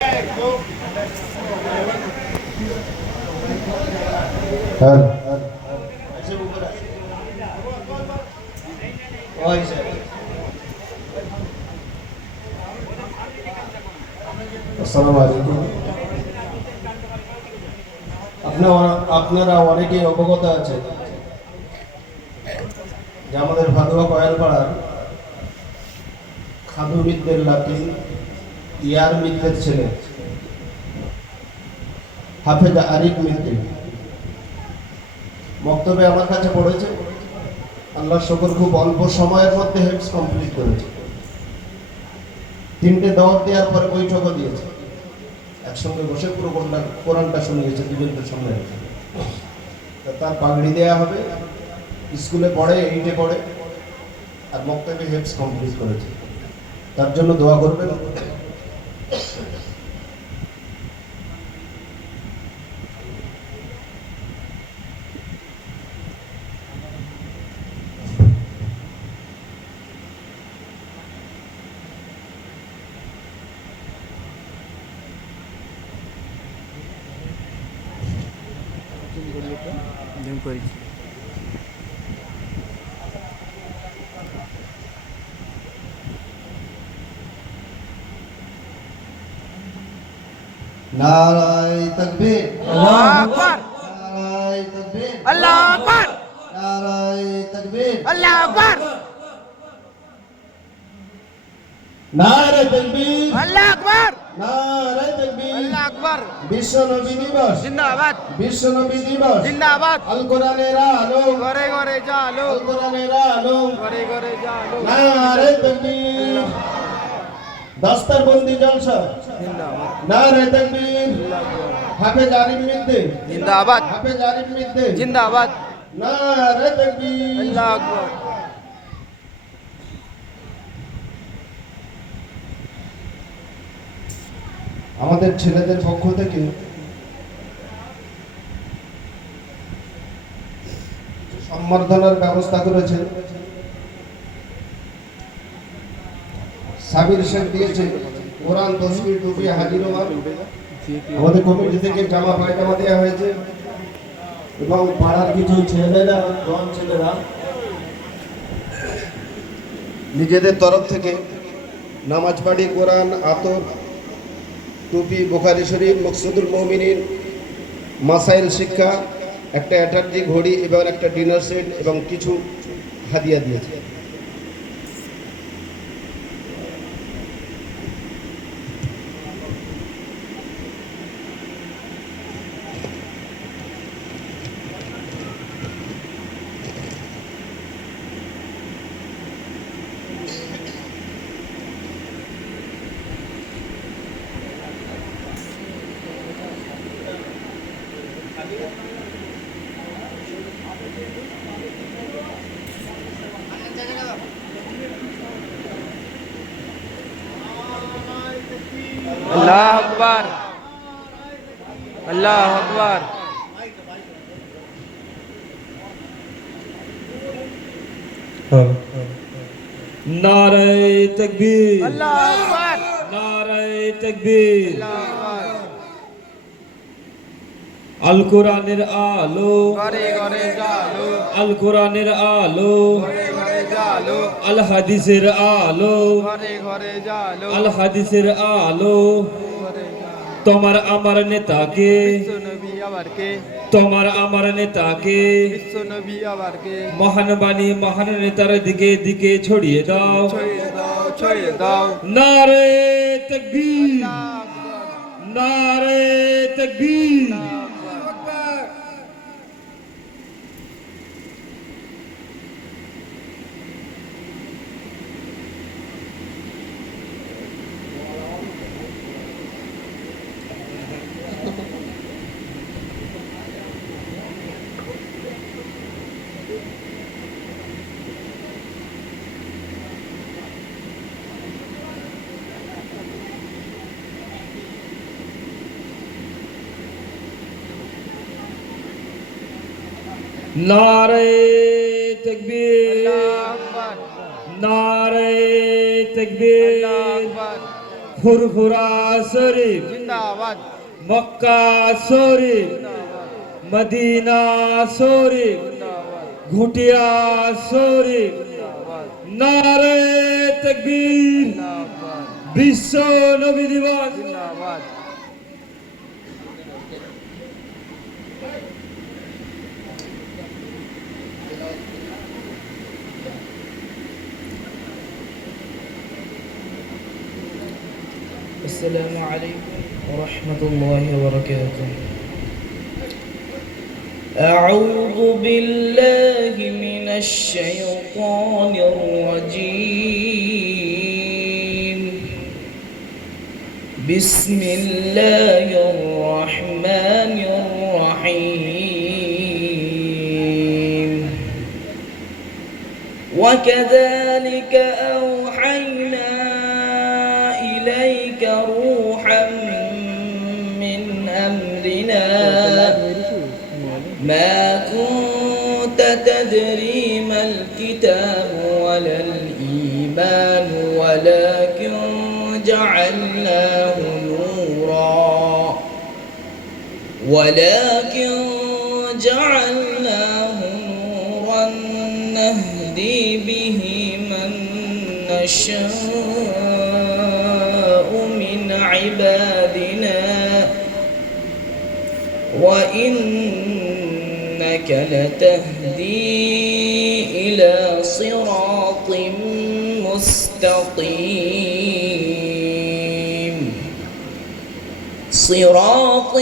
আসসালামু আলাইকুম। আপনারা অনেকেই অবগত আছে যে আমাদের ভাদুয়া কয়ালপাড়ার খাদু মিত্রের লাতি ইয়ার মিত্রের ছেলে হাফেজ আরিফ মিত্র বক্তব্যে আমার কাছে পড়েছে। আল্লাহ শুকর, খুব অল্প সময়ের মধ্যে হেফজ কমপ্লিট করেছে। 3টে দাওয়াত দেওয়ার পরে বৈঠকও দিয়েছে, একসঙ্গে বসে পুরো কোরআনটা শুনিয়েছে দুজনকে সঙ্গে। তার পাগড়ি দেওয়া হবে, স্কুলে পড়ে, 8-এ পড়ে, আর বক্তব্যে হেফজ কমপ্লিট করেছে। তার জন্য দোয়া করবেন। নারায়ে তাকবীর, আল্লাহু আকবার, নারায়ে তাকবীর, আল্লাহু আকবার, নারায়ে তাকবীর, আল্লাহু আকবার, নারায়ে তাকবীর, আল্লাহু আকবার, নারায়ে তাকবীর, আল্লাহু আকবার। বিশ্ব নবী দিবস জিন্দাবাদ, বিশ্ব নবী দিবস জিন্দাবাদ। আল কোরআনের আলো, ঘরে ঘরে জালো, আল কোরআনের আলো, ঘরে ঘরে জালো। নারায়ে তাকবীর। দস্তরবন্দি জলসা, জিন্দাবাদ, নারায়ে তাকবীর। হাফেজ আরিফ মিত্র, জিন্দাবাদ, হাফেজ আরিফ মিত্র, জিন্দাবাদ, নারায়ে তাকবীর। আল্লাহু আকবার। আমাদের ছেলেদের পক্ষ থেকে সম্বর্ধনার ব্যবস্থা করেছে। সাবির শেখ দিয়েছে কোরআন, তসবির, টুপি, হাজির ওয়াল। আমাদের কমিটি থেকে জামা পায়জামা দেওয়া হয়েছে এবং পাড়ার কিছু ছেলেরা, জওয়ান ছেলেরা নিজেদের তরফ থেকে নামাজ পাঠি, কোরআন, আতর, টুপি, বুখারী শরীফ, মকসুদুল মুমিনিন, মাসাইল শিক্ষা, একটা অ্যাটার্জি ঘড়ি এবং একটা ডিনার সেট এবং কিছু হাদিয়া দিয়েছে। আল্লাহু আকবার, আল্লাহু আকবার। नारे तकबीर, আল্লাহু আকবার, नारे तकबीर। আল্লাহু আকবার। আল কোরআনের আলো, ঘরে ঘরে জালো, আল কোরআনের আলো, ঘরে ঘরে জালো, আল হাদিসের আলো, ঘরে ঘরে জালো, আল হাদিসের আলো। ঘরে জালো। তোমার আমার নেতাকে, বিশ্ব নবী আবার কে, তোমার আমার নেতাকে বিশ্ব নবী আবার কে। মহান বাণী, মহান নেতার দিকে দিকে ছড়িয়ে দাও। ছড়িয়ে দাও, ছড়িয়ে দাও। নারে তকবীর, আল্লাহু আকবার, নারে তকবীর। আল্লাহু আকবার। नारे तकबीर, আল্লাহু আকবার, नारे तकबीर। আল্লাহু আকবার। ফুরফুরা শরীফ, জিন্দাবাদ মক্কা শরীফ, জিন্দাবাদ মদিনা শরীফ, জিন্দাবাদ ঘুটিয়া শরীফ, জিন্দাবাদ নারে তাকবীর, জিন্দাবাদ বিশ্ব নবী দিবস। জিন্দাবাদ السلام عليكم ورحمة الله وبركاته. أعوذ بالله من الشيطان الرجيم. بسم الله الرحمن الرحيم. وكذلك أوحينا إليك روحا من أمرنا ما كنت تدري ما الكتاب ولا الإيمان ولكن جعلناه نورا نهدي به من نشاء من عبادنا وإنك لتهدي إلى صراط مستقيم صراط